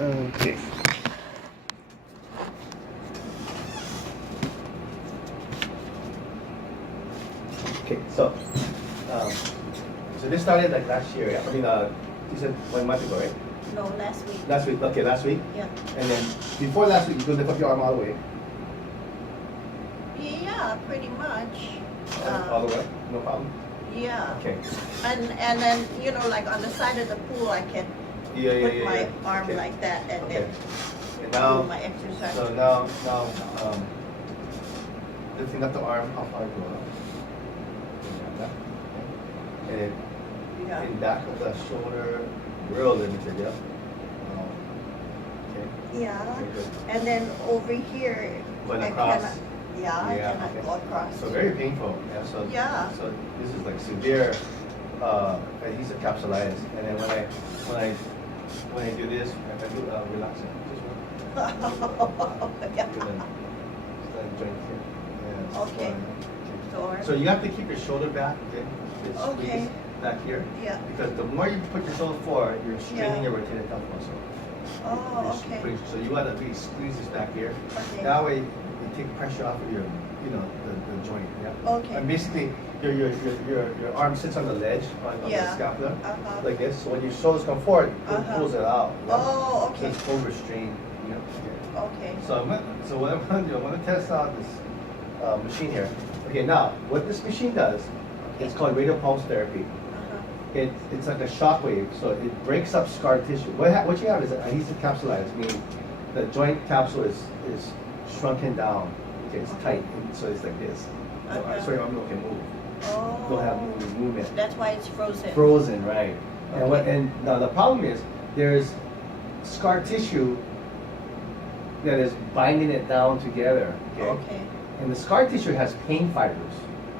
Okay. Okay, so this started like last year. Yeah? I mean, you said 1 month ago, right? No, last week. Last week. Okay, last week. Yeah. And then before last week, you could lift up your arm all the way. Yeah, pretty much. All the way, no problem. Yeah. Okay. And then, you know, like on the side of the pool, I can put my arm Okay. like that and Okay. then And now, do my exercise. so now, lifting up the arm, how far you go up? And then Yeah. in back of the shoulder, real limited, yeah? Okay. Yeah. Okay, good. And then over here, Going I across. cannot, I cannot okay. go across. So very painful, yeah, so. Yeah. So this is like severe, adhesive capsulitis, and then when I do this, I do relax it. Yeah. And then just joint here. Yeah, it's Okay. fine. So you have to keep your shoulder back, okay? It's Okay. squeezed back here. Yeah. Because the more you put your shoulder forward, you're straining Yeah. your rotator cuff muscle. Oh, You're okay. So you want to really squeeze this back here. Okay. That way, you take pressure off of your, the joint. Yeah. Okay. And basically, your arm sits on the ledge on the Yeah. scapula, Uh-huh. like this. So when your shoulders come forward, it Uh-huh. pulls it out. Yeah? Oh, So okay. it's overstrained. Yeah. Okay. Okay. So what I'm gonna do, I'm gonna test out this machine here. Okay, now what this machine does, it's called radial pulse therapy. Uh-huh. It's like a shock wave, so it breaks up scar tissue. What you have is an adhesive capsulitis, meaning the joint capsule is shrunken down. Okay, it's tight, so it's like this. Okay. So your arm can move. Oh. Don't have movement. That's why it's frozen. Frozen, right? Okay. And now the problem is there's scar tissue that is binding it down together. Okay. Okay. And the scar tissue has pain fibers.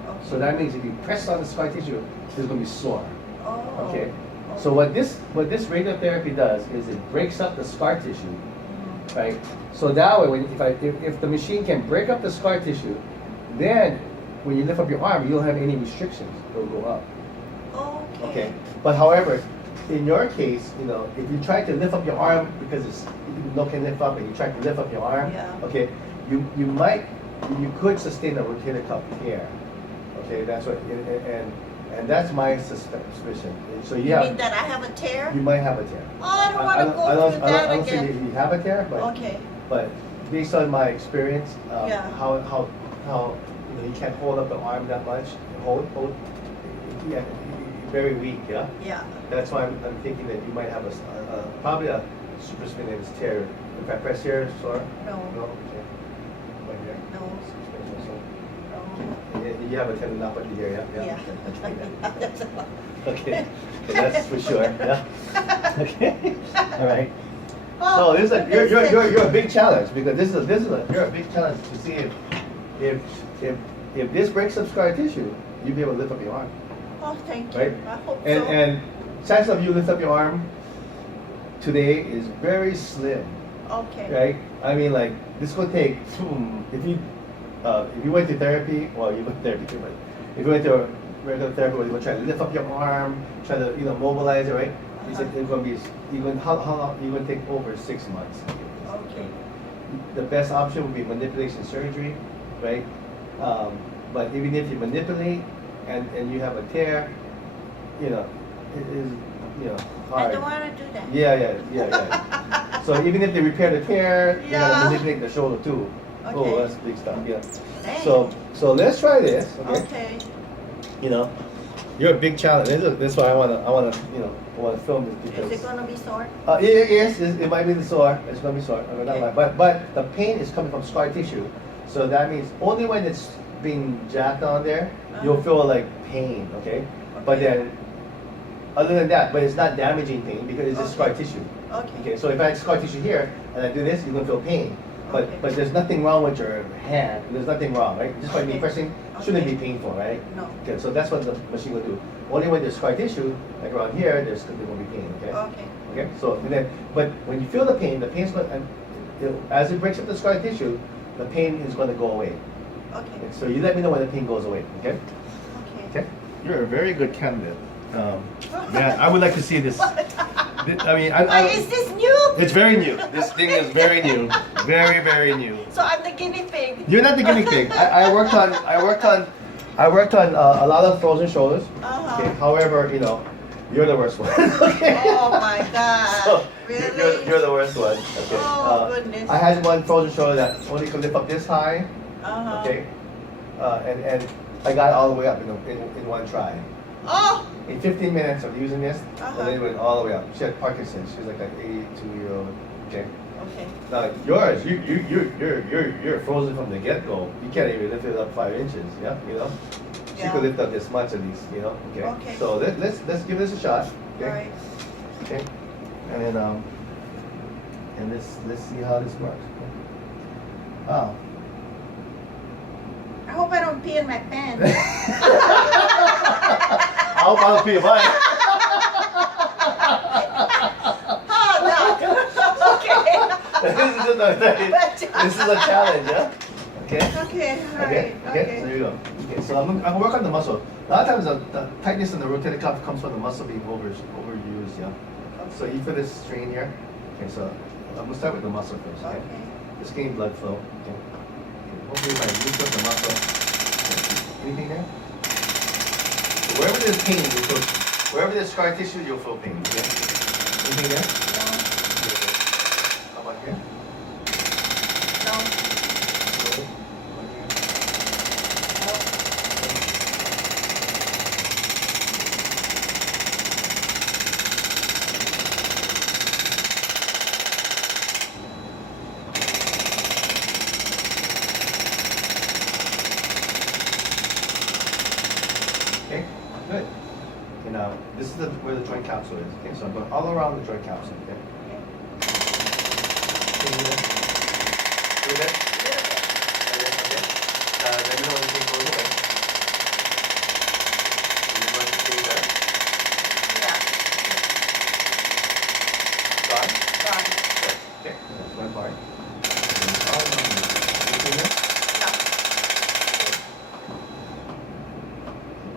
Okay. So that means if you press on the scar tissue, it's going to be sore. Oh. Okay. So what this radiotherapy does is it breaks up the scar tissue, Mhm. right? So that way, if the machine can break up the scar tissue, then when you lift up your arm, you don't have any restrictions. It'll go up. Okay. Okay. But however, in your case, if you try to lift up your arm because no can lift up, and you try to lift up your arm, Yeah. okay, you could sustain a rotator cuff tear. Okay, that's what, and that's my suspicion. So You yeah, mean that I have a tear? you might have a tear. Oh, I don't want to go through I that don't say again. you have a tear, but Okay. based on my experience, Yeah. how you can't hold up the arm that much, hold, yeah, very weak, yeah. Yeah. That's why I'm thinking that you might have probably a supraspinatus tear. If I press here, sore? No. No? Okay. Right here? No. Supraspinatus, sore. No. You have a tendinopathy here, yeah? Yeah. That's all. Okay, so that's for sure, yeah? Okay, all right. Oh, So this is goodness you're a big challenge, because you're a big challenge to see if this breaks up scar tissue, you'll be able to lift up your arm, Oh, thank you. right? I hope And so. and chance of you lift up your arm today is very slim, Okay. right? I mean, like this will take if you went to therapy, well, you went to therapy too, but if you went to a regular therapy where you would try to lift up your arm, try to mobilize it, right? He said it's going to be even how long? You're going to take over 6 months. Okay. The best option would be manipulation surgery, right? But even if you manipulate and you have a tear, it is hard. I don't want to do that. Yeah. So even if they repair the tear, you gotta Yeah. manipulate the shoulder too. Okay. Oh, that's big stuff. Yeah. Dang. So let's try this. Okay. Okay. You're a big challenge. That's why I wanna film this because. Is it gonna be sore? Yes, it might be the sore. It's gonna be sore. I mean, not Okay. like- but the pain is coming from scar tissue, so that means only when it's being jacked on there, you'll feel like pain. Okay. But Okay. then, other than that, but it's not damaging pain because it's just scar Okay. tissue. Okay. Okay. So if I had scar tissue here and I do this, you're gonna feel pain. But Okay. but there's nothing wrong with your hand. There's nothing wrong, right? Just by me Okay. pressing shouldn't Okay. be painful, right? No. Okay. So that's what the machine will do. Only when there's scar tissue, like around here, there's going to be pain. Okay. Okay. Okay. So but when you feel the pain's going as it breaks up the scar tissue, the pain is going to go away. Okay. So you let me know when the pain goes away. Okay. Okay. Okay. You're a very good candidate. Yeah, I would like to see this I mean, Is this new? it's very new. This thing is very new, very very new. So I'm the guinea pig. You're not the guinea pig. I worked on a lot of frozen shoulders. Uh-huh. Okay. However, you know, you're the worst one. Okay. Oh my God. So, Really? you're the worst one. Okay. Oh, goodness. I had one frozen shoulder that only could lift up this high. Uh-huh. Okay. And I got it all the way up in one try. Oh. In 15 minutes of using this, Uh-huh. and then it went all the way up. She had Parkinson's. She was like an 82-year-old. Okay. Okay. Now yours, you're frozen from the get-go. You can't even lift it up 5 inches. Yeah, you know. She Yeah. could lift up this much at least. You know. Okay. Okay. So let's give this a shot. Okay. All right. Okay. And then and let's see how this works. Okay. Wow. I hope I don't pee in my pants. I hope I don't pee in mine. Oh, no. Okay. This is a challenge, yeah? Okay? Okay, all Okay, right. okay, so there you go. Okay, so I'm gonna work on the muscle. A lot of times the tightness in the rotator cuff comes from the muscle being overused, yeah? So you feel this strain here. Okay, so I'm gonna start with the muscle first, okay? Okay. Just gain blood flow. Okay. Hopefully if I lift up the muscle. Okay. Anything there? So wherever there's pain, you'll feel, wherever there's scar tissue, you'll feel pain, okay? Anything there? How about here? No. Okay, good. Okay, now this is where the joint capsule is. Okay, so I'm going all around the joint capsule. Okay. Okay, you there? You there? Okay. Let me know when the pain goes away. You're going to stay there. Yeah. Gone. Gone. Good. Okay, that's one part. All around. Anything there? No.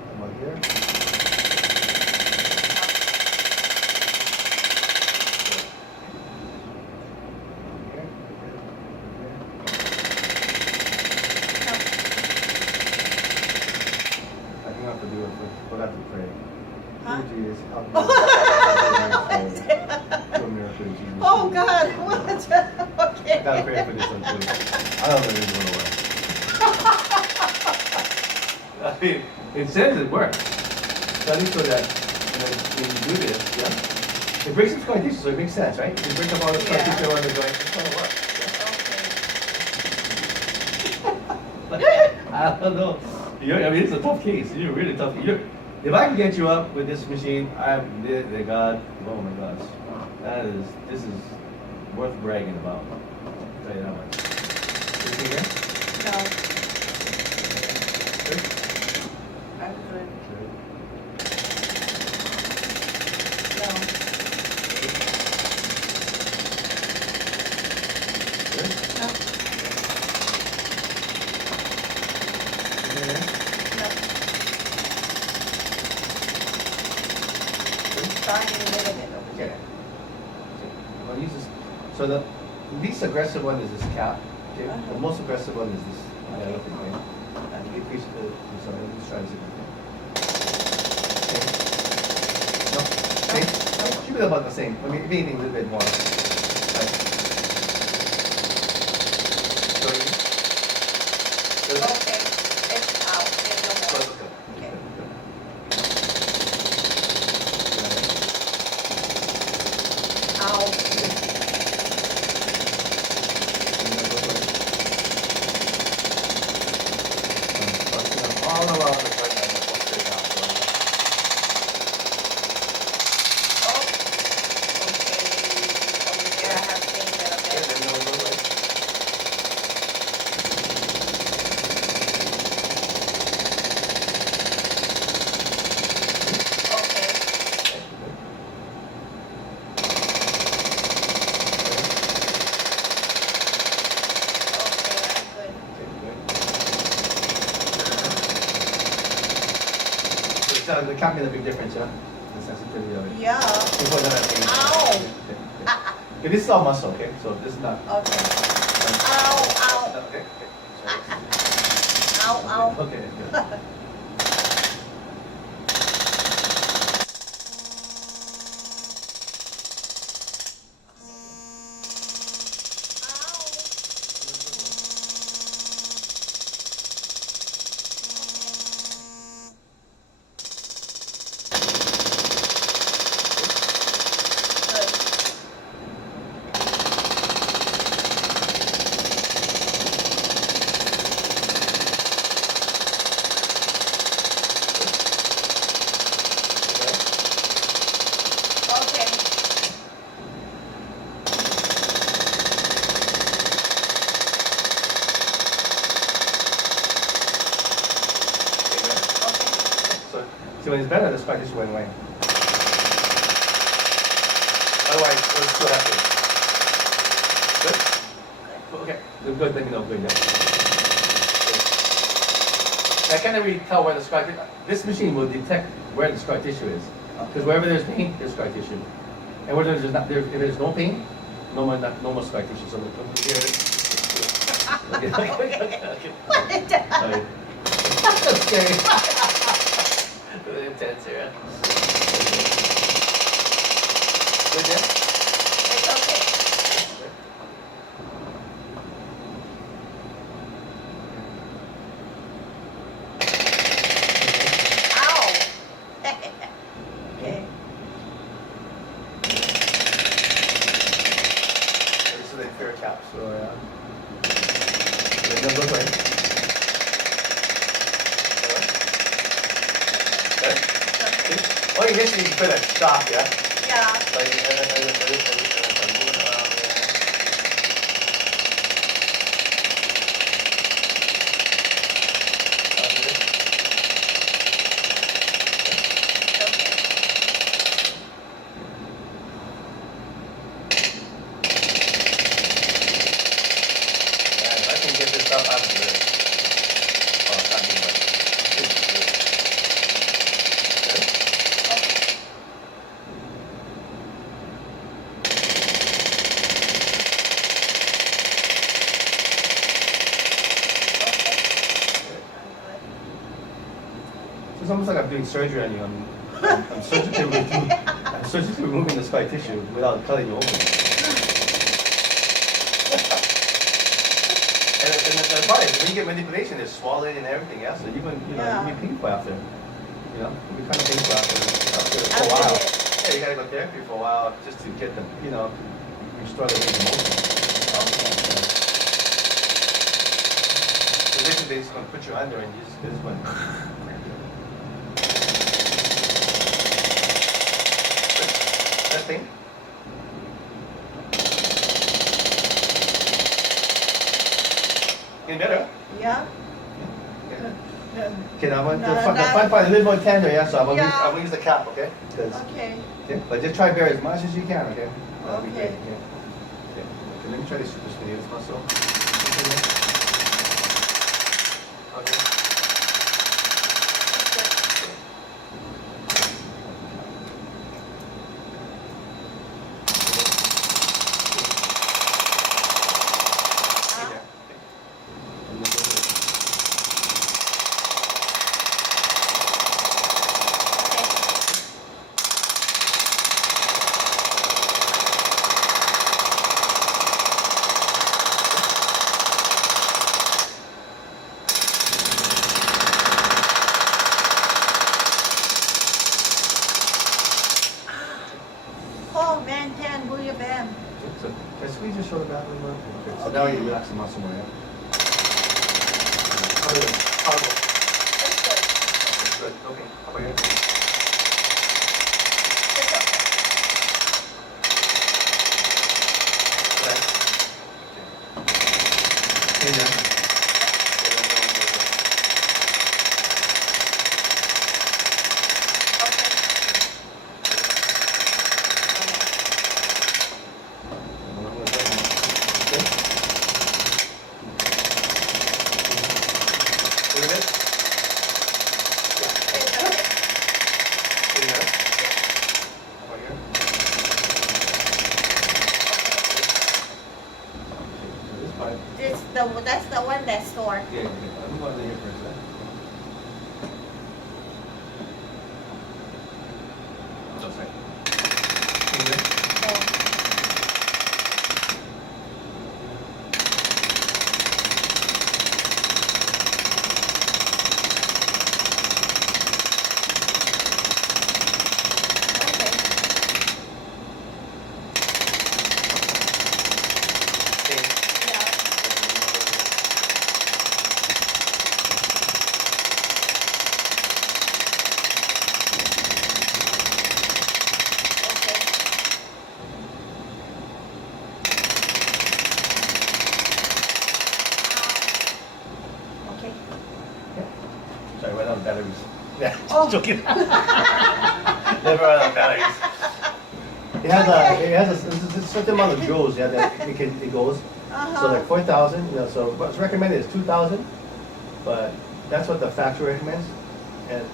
Come on here. I think I have to do it. We'll have to pray. Huh? Lord Jesus, help me. Do a miracle in Jesus' Oh name. God, what? Okay. I gotta pray for this one too. I don't know if it's gonna work. I mean, it says it works. Studies show that when you do this, yeah, it breaks up scar tissue, so it makes sense, right? You break up all the scar Yeah. tissue around the joint, it's gonna work. Okay. I don't know. I mean, it's a tough case. You're really tough. If I can get you up with this machine, God, oh my gosh, this is worth bragging about. I'll tell you that much. Anything there? No, Good? I'm good. Good. No. Good? No. Anything there? No. Good? Starting a little bit over Okay. there. I'll use this. So the least aggressive one is this cap. Okay. Uh-huh. The most aggressive one is this. Okay. Okay. And increase the. So let's try this again. Okay. No. Okay. Keep it about the same. I mean, maybe a little bit more. Like. So you. Good? Okay. It's out. There's no Good, more. good. Okay. Good. Ow. All around the joint and the posterior capsule. Oh. Okay. Over there, I have to change that a Okay, bit. let me know when it goes away. Okay. Okay, good. Okay, I'm good. Okay, good. So the cap made a big difference, yeah? The sensitivity of it. Yeah. Before that, I think. Ow. Okay, this is all muscle, okay? So this is not. Okay. Ow, ow. Okay. Ow, ow. Okay. Good. See, when it's better, the scar tissue went away. Otherwise, it'll still happen. Good? Okay, good, let me know, good, yeah. I can't really tell where the scar tissue, this machine will detect where the scar tissue is. Because wherever there's pain, there's scar tissue. And where there's not, if there's no pain, no more scar tissue. So here it is. Okay. What is that? Okay. That's scary. Really intense here. Good, yeah? It's okay. Ow. Okay. This is the inferior cap, so no, go away. Well, you basically put a shock, yeah? Yeah. Like, and moving around, yeah, if I can get this up, I'm good. Oh, it's not me, but it's good. It's almost like I'm doing surgery on you. I'm surgically removing the scar tissue without cutting you open. And the part is, when you get manipulation, it's swollen and everything else. So you'll be painful after. You'll be kind of painful after for a while. Yeah, you gotta go therapy for a while just to get them, restore the range of motion. So basically, they're just gonna put you under and you just went. That thing? Getting better? Yeah. Okay, now the front part is a little more tender, yeah, so I'm gonna use the cap, okay? Okay. Okay, but just try to bear as much as you can, okay? That'll be great, Okay. okay? Okay, let me try to stimulate this muscle. Okay. Oh man, tan, booyah bam. So, can I squeeze your shoulder back a little bit? Okay, so now you relax the muscle more, yeah? How are you? That's good. Good, okay. How about you? It's okay. Relax. Okay. Here you go. that's the one that's sore. Yeah, I'm going to here first. Oh, sorry. Sorry, went on batteries. Yeah, joking. Never run out of batteries. It has a certain amount of joules, yeah, that it goes. So like 4,000, you know, so what's recommended is 2,000, but that's what the factory recommends, and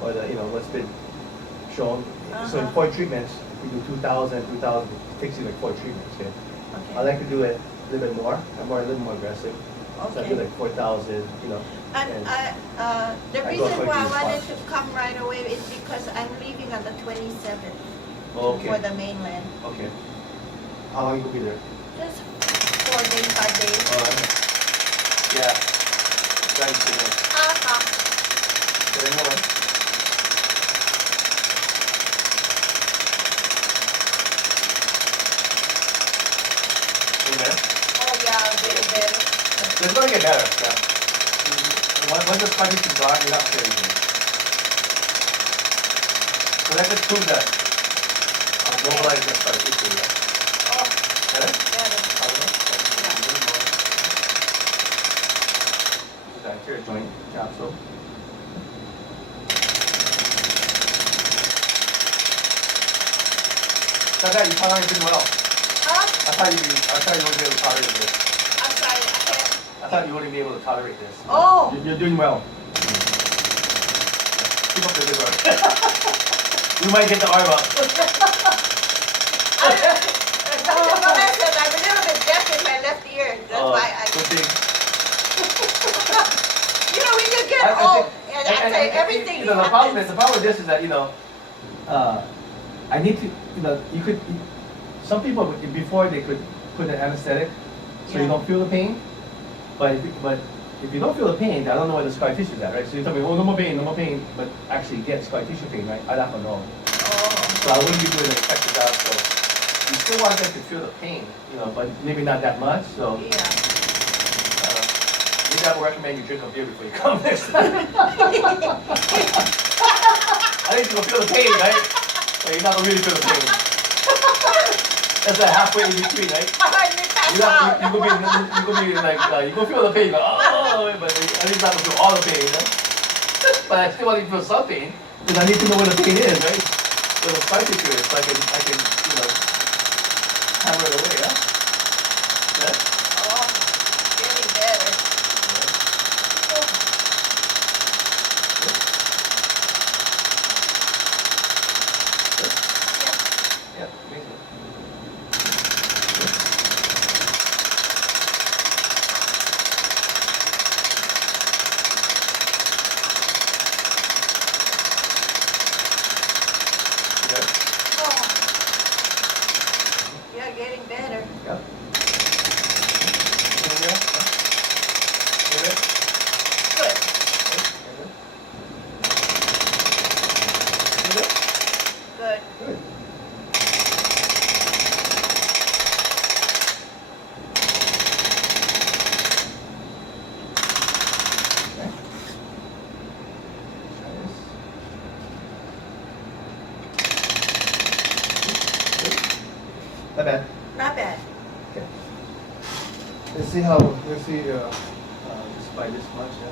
or the, you know, what's been shown. So in 4 treatments, we do 2,000, it takes you like 4 treatments. Okay. I like to do it a little bit more. I'm a little more aggressive. So I do like 4,000, you know. And the reason why I wanted to come right away is because I'm leaving on the 27th for the mainland. Okay. How long you will be there? Just 4 days, 5 days. Yeah. Thanks to me. More. Oh yeah, very better. It's going to get better. Yeah. Once the sponge is gone, you're not feeling anything. So that just proves that I'm mobilizing the sponge tissue. Yeah. Better? Better. This is anterior joint capsule. Not bad, you tolerate it well. I thought you wouldn't be able to tolerate this. I'm sorry, I can't. I thought you wouldn't be able to tolerate this. Oh! You're doing well. Keep up the good work. We might get the arm up. Dr. Gomez said I'm a little bit deaf in my left ear. That's why I... Good thing. You know, when you get old, and I say everything you know, the problem with this is that, you know, I need to, you know, some people, before they could put an anesthetic, so you don't feel the pain. But if you don't feel the pain, I don't know where the scar tissue is at, right? So you tell me, oh, no more pain, but actually you get scar tissue pain, right? I don't know. So I wouldn't be doing an effective job. So you still want them to feel the pain, you know, but maybe not that much. So maybe I would recommend you drink a beer before you come next time. I think you'll feel the pain, right? But you're not gonna really feel the pain. That's like halfway in between, right? You could be like, you go feel the pain, like, oh, but at least not to feel all the pain, you know? But I still want to feel some pain, because I need to know where the pain is, right? Where the scar tissue is, so I can, you know, hammer it away, huh? Yeah? Oh, getting better. Yeah, amazing. Yeah, getting better. Yep. Good. Good. Good. Not bad. Not bad. Okay. Let's see, just by this much, yeah.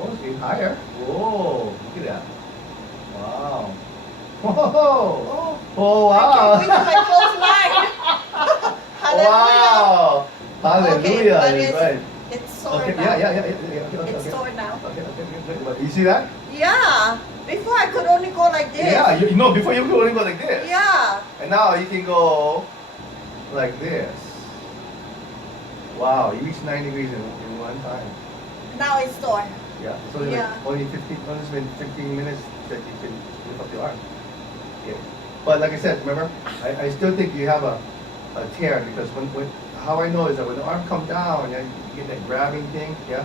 Oh, it's getting higher. Whoa, look at that. Wow. Whoa. Oh, wow. I can't wait till my close line. Wow. Hallelujah. Okay, but Right. it's sore Okay, now. yeah. Okay, It's sore now. Okay, good. You see that? Yeah. Yeah. Before I could only go like this. Yeah, you know, before you could only go like this. Yeah. And now you can go like this. Wow, you reach 9 degrees in one time. Now it's sore. Yeah, it's only Yeah. like only 15 minutes that you can lift up your arm. Yeah. But like I said, remember, I still think you have a tear because when how I know is that when the arm comes down, yeah, you get that grabbing thing, yeah.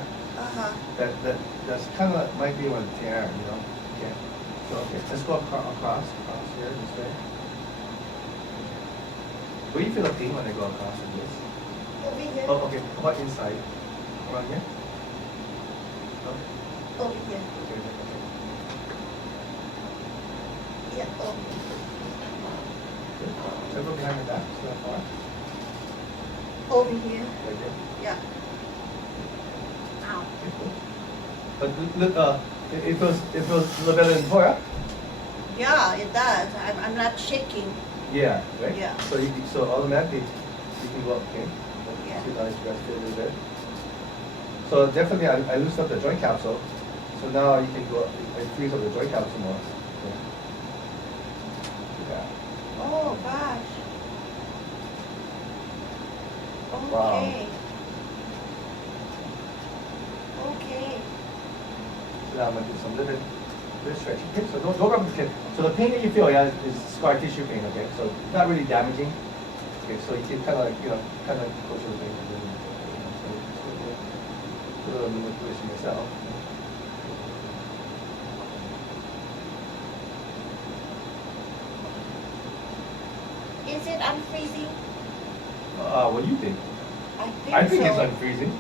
That's kind of might be one tear, you know. Okay. So okay, let's go across here this way. Where do you feel the pain when I go across like this? Over here. Oh, okay. How about inside? Around here? Okay. Over here. Okay. Yeah. Over. Good. So go behind my back. So far. Over here. Right there. Yeah. Ow. Okay, cool. But look, it feels a little better than before, huh? Yeah, it does. I'm not shaking. Yeah. Right. Yeah. So automatically you can go up. Okay. Yeah. See how you guys feel a little bit. So definitely, I loosened up the joint capsule. So now you can go. I freeze up the joint capsule more. Yeah. Oh gosh. Okay. Wow. Okay. So now I'm gonna do some little stretching. Okay. So don't rub the chin. So the pain that you feel, yeah, is scar tissue pain. Okay. So it's not really damaging. Okay. So you can kind of like kind of go through the pain. And then, so just do a little manipulation yourself. Is it unfreezing? What do you think? I think it's so. unfreezing.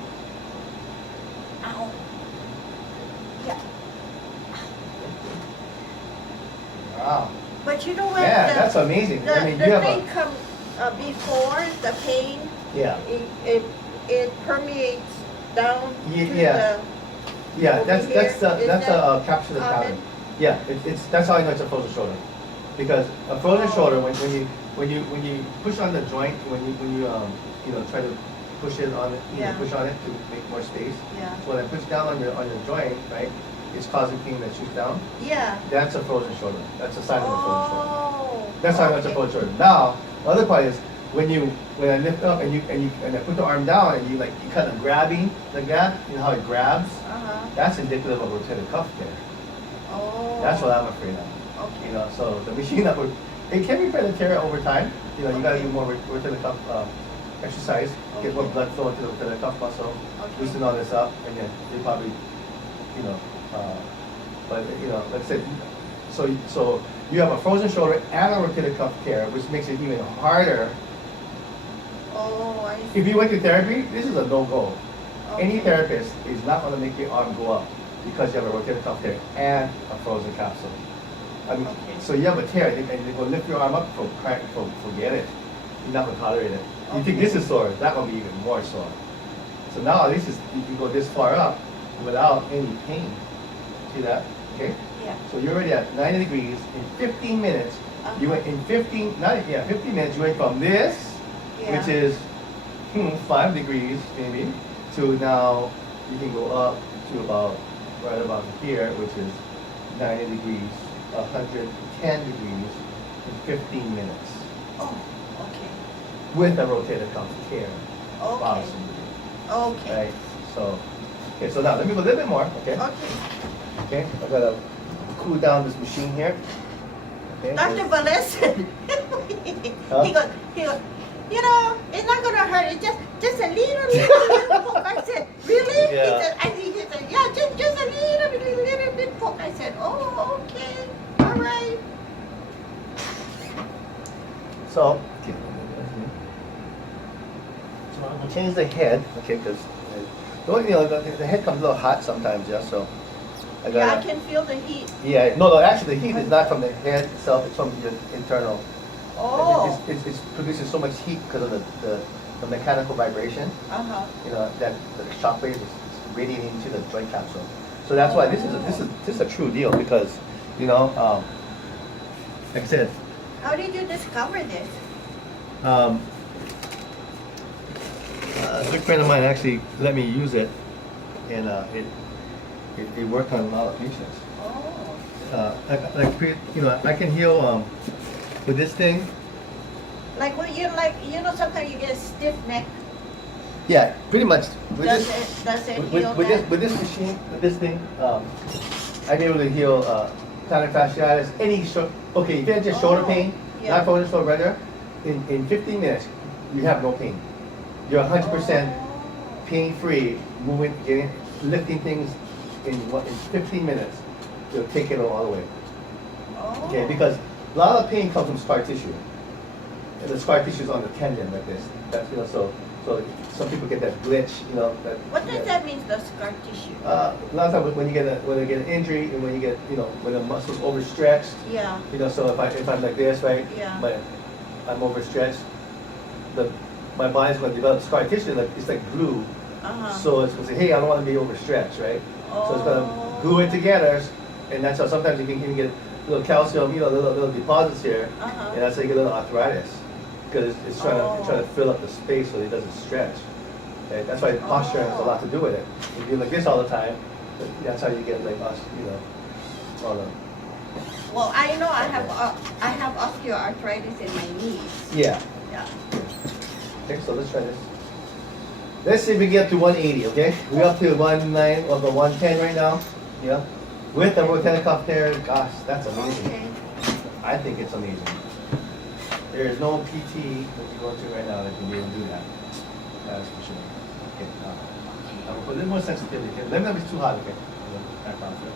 Ow. Yeah. Wow. But you know what? Yeah, that's amazing. The, I mean, the you have thing comes before the pain. Yeah. It permeates down to Yeah. Yeah, over that's here. that's Is that's that a capsular common? cavity. Yeah, it's that's how I know it's a frozen shoulder, because a frozen Oh. shoulder when you push on the joint when you try to push it on it, Yeah. push on it to make more space. Yeah. So when I push down on your joint, right, it's causing pain that shoots down. Yeah. That's a frozen shoulder. That's a sign of a frozen shoulder. Oh. That's how I know it's a okay. frozen shoulder. Now, the other part is when I lift up and I put the arm down and you kind of grabbing the gap, you know how it grabs? Uh-huh. That's indicative of rotator cuff tear. Oh. That's what I'm afraid of. Okay. You know, so the machine that it can repair the tear over time. You know, you gotta Okay. do more rotator cuff exercise, get more Okay. blood flow into the rotator cuff muscle, Okay. loosen all this up, and then you probably, but like I said, so you have a frozen shoulder and a rotator cuff tear, which makes it even harder. Oh, I see. If you went to therapy, this is a no-go. Any Okay. therapist is not going to make your arm go up because you have a rotator cuff tear and a frozen capsule. I mean, Okay. so you have a tear and they go lift your arm up, forget it. You're not going to tolerate it. You think Okay. this is sore, that will be even more sore. So now at least you can go this far up without any pain. See that? Okay? Yeah. So you're already at 90 degrees in 15 minutes. You went in 15 minutes, you went from this, Yeah. which is 5 degrees maybe, to now you can go up to right about here, which is 90 degrees, 110 degrees in 15 minutes Oh, okay. with a rotator cuff tear. Okay. Possibly. Okay. Right? So, okay, so now let me go a little bit more, okay? Okay. Okay, I gotta cool down this machine here. Okay. Dr. Valesson, Huh? he goes, it's not gonna hurt. It's just a little poke. I said, really? Yeah. He said, yeah, just a little bit poke. I said, oh, okay, all right. So, we'll change the head, okay, because the head comes a little hot sometimes, yeah, so I Yeah, I gotta, can feel the heat. yeah, no, actually the heat is not from the head itself, it's from the internal. Oh. It's producing so much heat because of the mechanical vibration, Uh-huh. that the shock wave is radiating into the joint capsule. So that's why this is a true deal because, like I said, How did you discover this? a good friend of mine actually let me use it, and it worked on a lot of patients. Oh. I can heal with this thing. Like when sometimes you get a stiff neck. Yeah, pretty much. Does it heal that? With this machine, with this thing, I'm able to heal plantar fasciitis, any okay, if you have just shoulder pain, yeah. not from shoulder radar, in 15 minutes, you have no pain. You're 100% pain-free, lifting things in 15 minutes. You'll take it all the way. Oh. Okay, because a lot of pain comes from scar tissue. And the scar tissue is on the tendon like this. That's so some people get that glitch, What does that mean, the scar tissue? A lot of times when you get an injury and when you get when the muscle's overstretched. Yeah. So if I'm like this, right? Yeah. I'm overstretched. My body's going to develop scar tissue. It's like glue. So it's going to say, hey, I don't want to be overstretched, right? Oh. So it's going to glue it together, and that's how sometimes you can even get little calcium, little deposits here, and that's how you get a little arthritis. Because it's trying to fill up the space so it doesn't stretch. Okay? That's why posture has a lot to do with it. If you're like this all the time, that's how you get like all the. Well, I know I have osteoarthritis in my knees. Yeah. Yeah. Okay, so let's try this. Let's see if we get up to 180. Okay, we're up to 110 right now. Yeah. With the rotator cuff there, gosh, that's amazing. Okay. I think it's amazing. There is no PT that you go to right now that can be able to do that. That's for sure. Okay, now we'll put a little more sensitivity. Okay? Let me not be too hot, okay? Back down to it.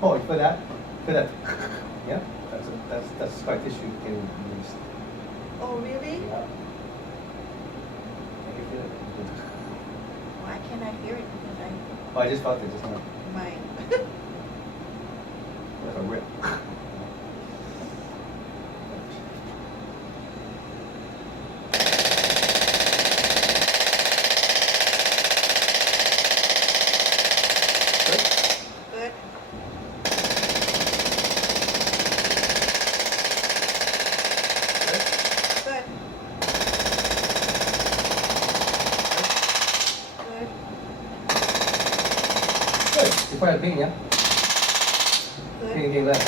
Oh, for that, yeah, that's scar tissue getting released. Oh, really? Yeah. I can feel it. Why can't I hear it? Because Oh, I just felt it just now. my Like a rip. เพลงอย่างเงี้ย Good. เพลงเลย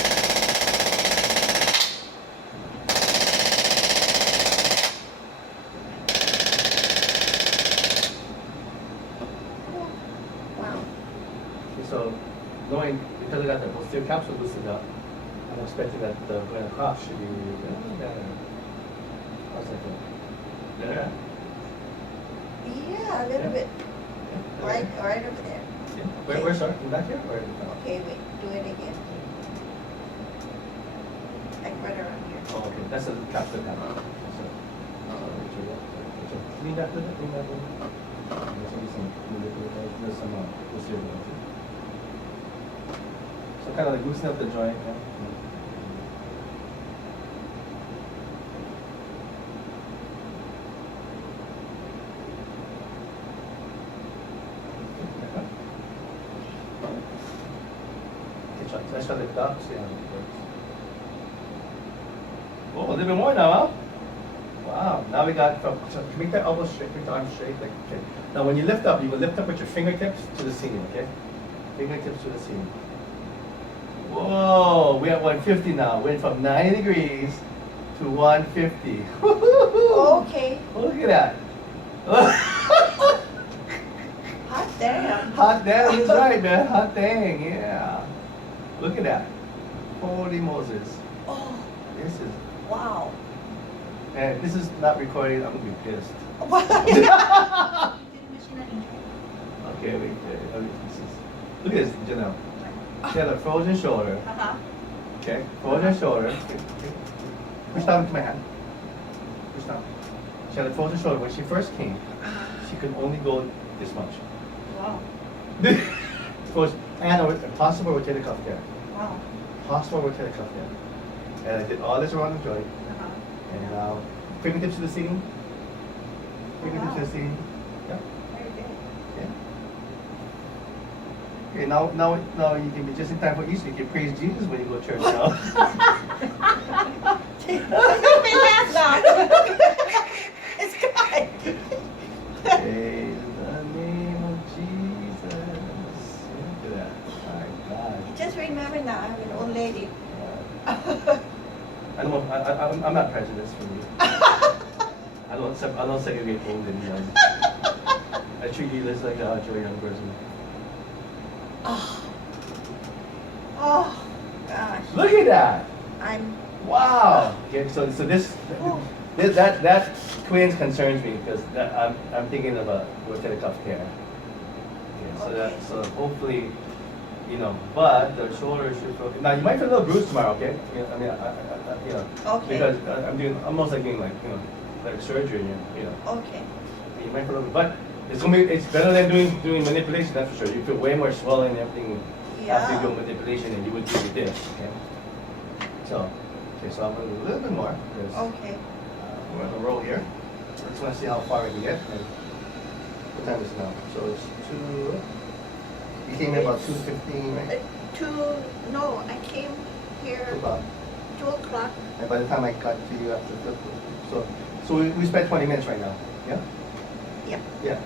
Wow. Okay, so knowing because I got the posterior capsule loosened up, I'm expecting that the going across should be better. How's that going? Better? Yeah, a little bit. Yeah. Right over there. Yeah. Where, sorry? In back here or in the front? Okay, wait. Do it again. Like right around here. Oh, okay. That's a capsule kind of. So, lean back a little bit. Lean back a little bit. There's some posterior joint. So kind of like loosen up the joint. Yeah. Let's try to lift up, see how it works. Oh, a little bit more now, huh? Wow, now we got from, so make that elbow straight, make the arm straight, like, okay. Now when you lift up, you will lift up with your fingertips to the ceiling, okay? Fingertips to the ceiling. Whoa, we're at 150 now. Went from 90 degrees to 150. Okay. Look at that. Hot damn. Hot damn, that's right, man. Hot dang, yeah. Look at that. Holy Moses. Oh, This is, wow. and this is not recorded, I'm gonna be pissed. Wow. Okay, wait, this is, look at this, Janelle. She had a frozen shoulder, Uh-huh. okay? Frozen shoulder. Push down to my hand. Push down. She had a frozen shoulder. When she first came, she could only go this much. Wow. And a possible rotator cuff tear. Wow. Possible rotator cuff tear. And I did all this around the joint. Uh-huh. And now, fingertips to the ceiling. Fingertips to the ceiling. Yeah. Very good. Yeah. Okay, now you can be just in time for Easter. You can praise Jesus when you go to church now. Don't be laugh now. It's good. Praise the name of Jesus. Look at that. My God. Just remember now, I'm an old lady. I'm not prejudiced for you. I don't segregate old and young. I treat you as like a young person. Oh. Oh, gosh. Look at that! I'm. Wow. Okay, so that twins concerns me because I'm thinking of a rotator cuff tear. Okay, so hopefully, you know, but the shoulder should feel. Now you might feel a little bruised tomorrow, okay? I mean, you know, Okay. because I'm doing almost like doing like like surgery, you know. Okay. You might feel a little, but it's better than doing manipulation. That's for sure. You feel way more swelling and everything after you do manipulation than you would do with this. Okay. So I'm gonna do a little bit more because Okay. we're on a roll here. I just want to see how far we can get. And what time is it now? So it's 2. You came in about 2:15, right? No, I came here 2 o'clock. 2 o'clock. And by the time I got to you after so we spent 20 minutes right now. Yeah. Yeah. Yeah.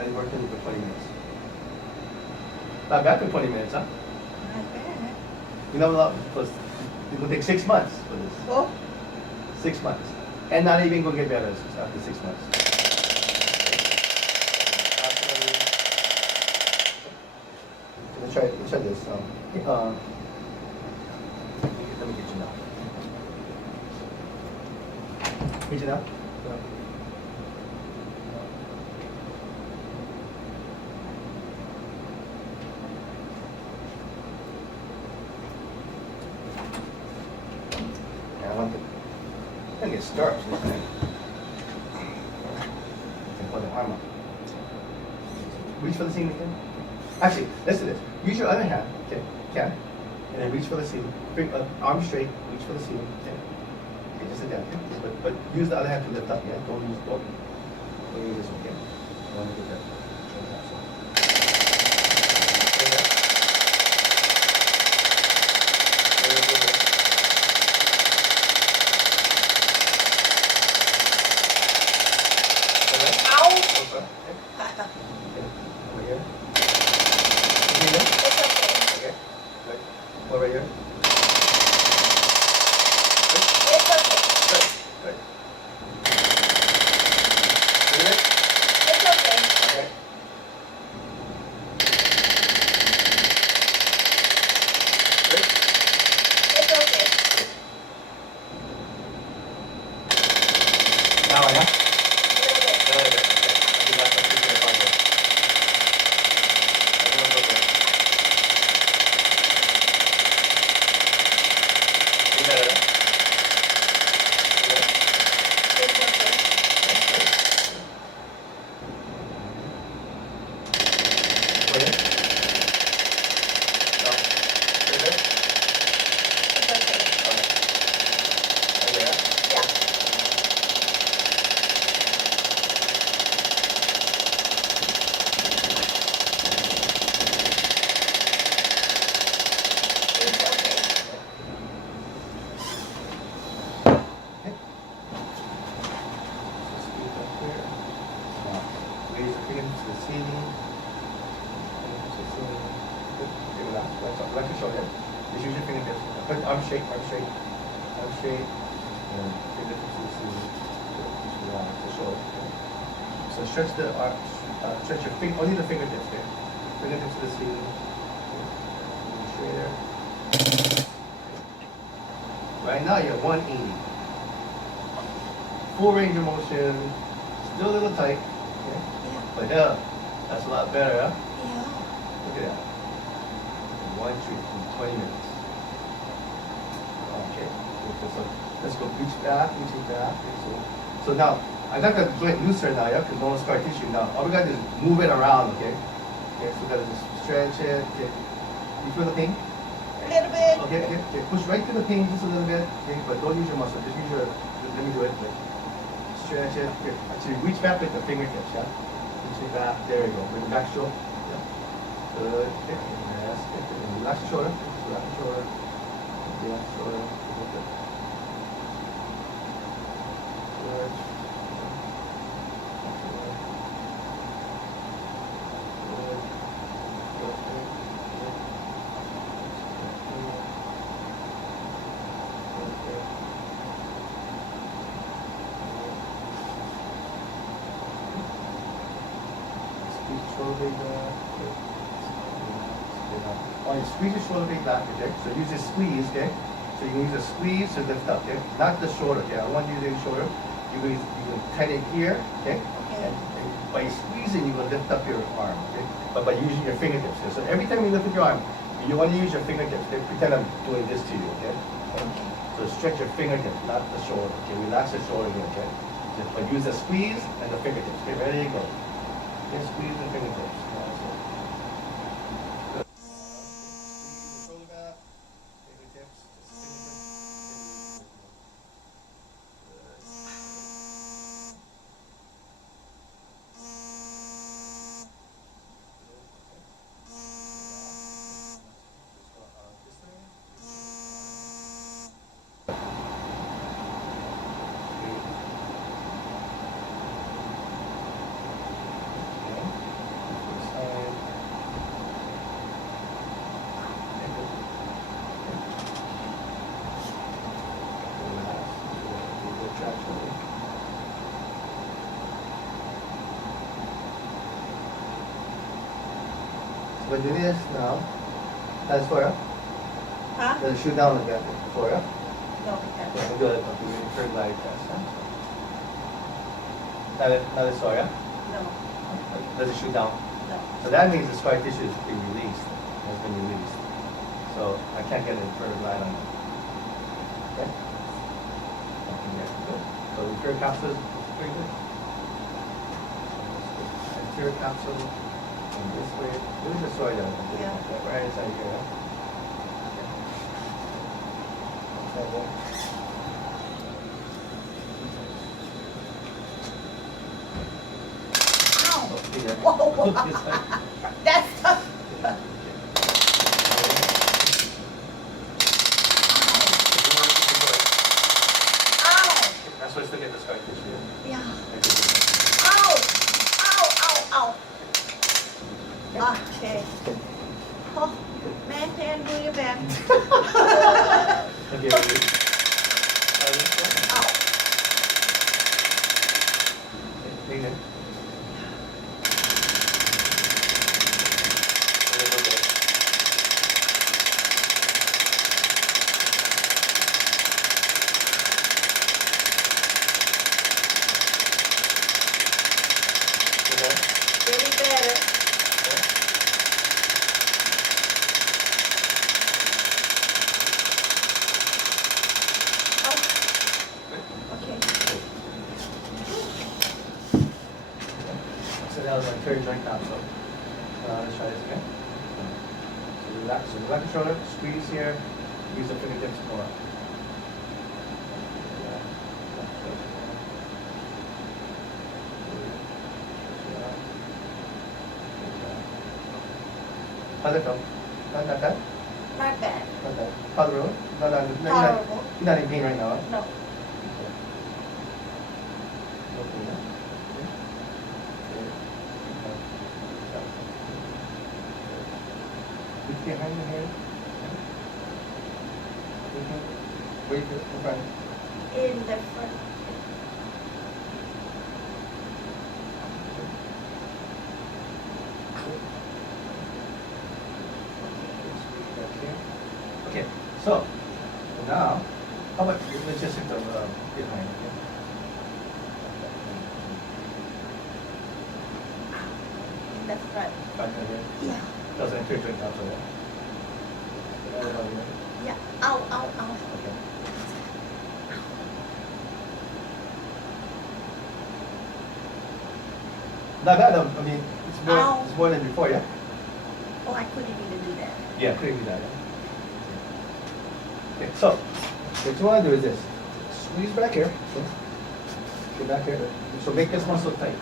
I worked in for 20 minutes. Not bad for 20 minutes, huh? Not bad. You know, it will take 6 months for this. Oh, 6 months. And not even gonna get better after 6 months. Let's try this. Let me get you now. Get you now? I want to get stirrups this time. And put the arm up. Reach for the ceiling again. Actually, let's do this. Use your other hand, okay, and then reach for the ceiling. Bring arm straight, reach for the ceiling, okay. Okay, just like that, okay? But use the other hand to lift up, yeah? Don't use this one, okay? I want to get that. ow! Over here. Okay. It's okay. relax your shoulder. Just use your fingertips. Put arm straight, arm straight, arm straight. And fingertips to the ceiling. Just relax the shoulder. Okay. So stretch the arm, stretch your only the fingertips. Okay. Fingertips to the ceiling. Okay. Straighter. Right now you're 180. Full range of motion. Still a little tight. Okay. Yeah. But yeah, that's a lot better, huh? Yeah. Look at that. One treat in 20 minutes. Okay. So let's go reaching back. Okay, so now, I got the joint looser now, yeah, because no scar tissue. Now, all we got to do is move it around, okay? Okay, so we got to just stretch it. Okay. You feel the pain? A little bit. Okay. Push right through the pain just a little bit, okay? But don't use your muscle. Just use your, let me do it. Okay. Stretch it. Okay. Actually, reach back with the fingertips, yeah? Reach it back. There you go. Bring it back shoulder. Yeah. Good. Okay. Yes. Okay. Relax your shoulder. Relax your shoulder. Relax your shoulder. Good. Good. Squeeze your shoulder blade back, okay? So use your squeeze, okay? So you can use a squeeze to lift up, okay? Not the shoulder, okay? I want you to use the shoulder. You can tighten it here, okay? Okay. And by squeezing, you will lift up your arm, okay? But by using your fingertips, okay? So every time you lift up your arm, you want to use your fingertips. Okay? Pretend I'm doing this to you, okay? Okay. So stretch your fingertips, not the shoulder, okay? Relax your shoulder here, okay? But use the squeeze and the fingertips, okay? Ready to go. Okay, squeeze the fingertips. But do this now. That's for you. Huh? Does it shoot down like that for you? No, we can't. Yeah, we'll do it. Okay, we're third glide test. Huh? Now this for you? No, Does it shoot down? no. So that means the scar tissue has been released. Has been released. So I can't get a third glide on it. Okay? Nothing yet. Good. So the third capsule is pretty good. Anterior capsule. And this way. This is the soil. Yeah. Right inside here. Huh? Okay. Ow! Oh, here. Whoa! That's tough. Ow! That's why I still get the scar tissue. Yeah. Ow! Ow! Ow! Ow! Okay. Oh, man, Pan, do your best. Okay, ready? Ow. Hang on. Getting better. Okay. So that was my third joint capsule. Let's try this again. So relax your shoulder, squeeze here, use the fingertips more. How's it feel? Not that bad? Not bad. Not bad. Tolerable? Tolerable. You're not in pain right now, huh? No. No pain, huh? Okay. Reach behind your head. Where you feel in front? In the front. Okay, so now, how about let's just hit the behind. Okay? In the front. Back again. Yeah. Doesn't enter joint capsule. Yeah. Ow, ow, ow. Okay. Not bad. I mean, Ow. it's more than before, yeah. Oh, I couldn't even do that. Yeah, couldn't do that. Yeah? Okay, so what you want to do is this: squeeze back here. So, get back here. So make this muscle tight.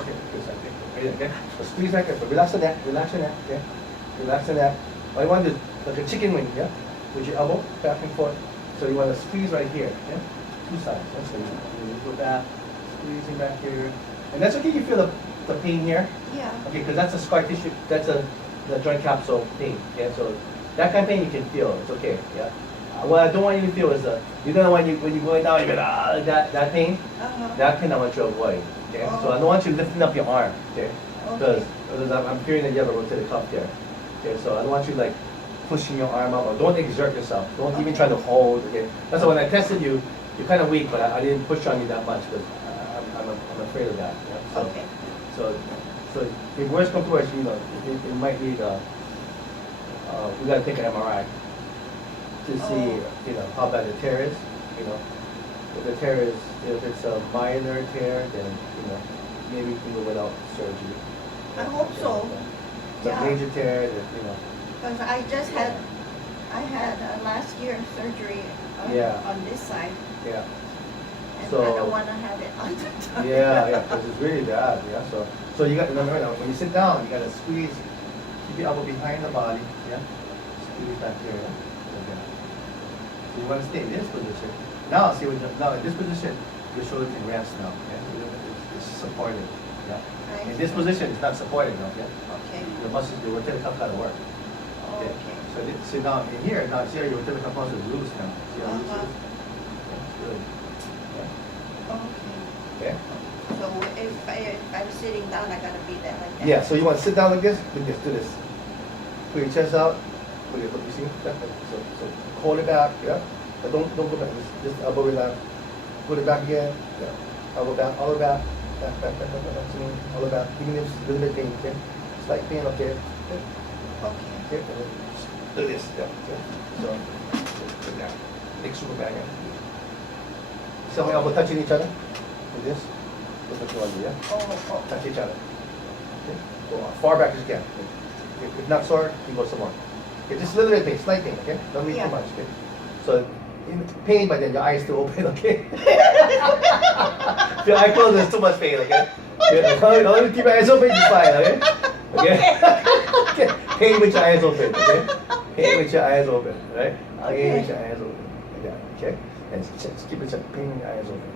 Okay, good side. Okay, okay. So squeeze back here. So relax the neck. Relax the neck. Okay. Relax the neck. All you want to do, like a chicken wing, yeah, with your elbow back and forth. So you want to squeeze right here. Yeah, two sides. That's so you go back, squeezing back here, and that's okay. You feel the pain here. Yeah. Okay, because that's a scar tissue, that's the joint capsule pain. Yeah, so that kind of pain you can feel. It's okay. Yeah. What I don't want you to feel is you know when you're going down, you go that pain. That pain I want you to avoid. Okay. So I don't want you lifting up your arm. Okay. Because I'm fearing that you have a rotated cuff there. Okay. So I don't want you like pushing your arm up, or don't exert yourself. Don't even try to hold. Okay. That's why when I tested you, you're kind of weak, but I didn't push on you that much because I'm afraid of that. Yeah? So, Okay. So if worst comes to worst, you know, it might need we gotta take an MRI to see, you know, how bad the tear is. You know, if the tear is, if it's a minor tear, then you know, maybe we can go without surgery. I hope so. If it's a major tear, then you know. Because I had last year surgery on this side. Yeah. And So- I don't want to have it on the top. Yeah, because it's really bad. Yeah. So you got remember now, when you sit down, you gotta squeeze, keep your elbow behind the body. Yeah. Squeeze back here. Yeah. Like that. So you want to stay in this position. Now see what now in this position, your shoulder can rest now. Yeah. It's supported. Yeah. Right. In this position, it's not supported now. Yeah. Okay. The muscles, your rotator cuff gotta work. Oh, Okay. okay. So see now in here, now see how your rotator cuff muscle is loose now. See how loose it is? That's good. Yeah. Okay. Okay. So if I'm sitting down, I gotta be there like that. Yeah, so you want to sit down like this, do this. Put your chest out, put your, you see? So hold it back, yeah? But don't go back, just elbow relax. Put it back again, yeah. Elbow back, all the way back, all the way back. Even if it's a little bit pain, okay? Slight pain, okay? Okay. Okay, and then just do this, yeah, okay? So, put that, make super back, yeah? See how my elbow touching each other? Like this? That's what you want to do, yeah? Oh. Touch each other. Okay. Go as far back as you can. If not sore, you go some more. Okay, just a little bit of pain, slight pain, okay? Don't need too much, okay? So, in pain, but then your eyes still open, okay? If your eye closed, there's too much pain, okay? Okay. Don't keep your eyes open, you're fine, okay? Okay? Okay. Pain with your eyes open, okay? Pain with your eyes open, right? Pain with your eyes open. Like that, okay? And just keep it pain with your eyes open.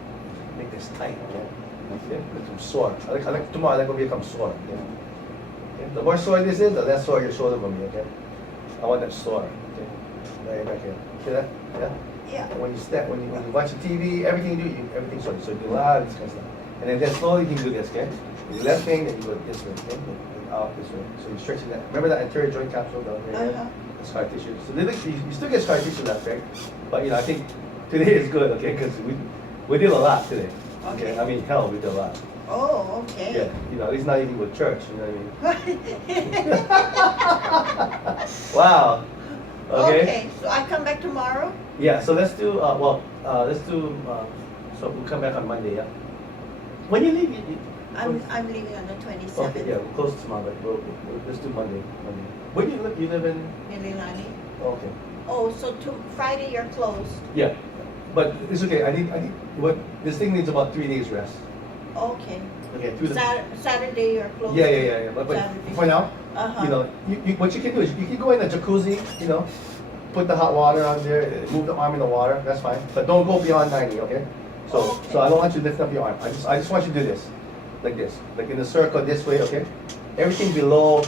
Make this tight, okay? Okay, become sore. I like tomorrow I like to become sore. Okay? Okay? The more sore this is, the less sore your shoulder will be. Okay, I want that sore. Okay, right back here. See that? Yeah. Yeah. And when you step, when you watch the TV, everything you do, everything's sore. So you do a lot of this kind of stuff, and then slowly you can do this. Okay, your left thing, then you go this way. Okay, and out this way. So you're stretching that. Remember that anterior joint capsule down here? The scar tissue. So you still get scar tissue left, right? But you know, I think today is good. Okay, because we did a lot today. Okay, I mean, hell, we did a lot. Oh, okay. Yeah, you know, at least not even with church, you know what I mean? Wow. Okay. So I come back tomorrow? Yeah, so let's do, so we'll come back on Monday, yeah? When you leave, I'm leaving on the 27th. okay, yeah, we'll close tomorrow, but let's do Monday. Where do you live? You live in? Mililani. Okay. Oh, so Friday you're closed? Yeah, but it's okay, I need, this thing needs about 3 days rest. Okay. Okay, through the. Saturday you're closed? Yeah. But Saturday. for now, you know, what you can do is you can go in the jacuzzi, you know, put the hot water on there, move the arm in the water, that's fine. But don't go beyond 90, okay? So I don't want you to lift up your arm. I just want you to do this, like in a circle this way, okay? Everything below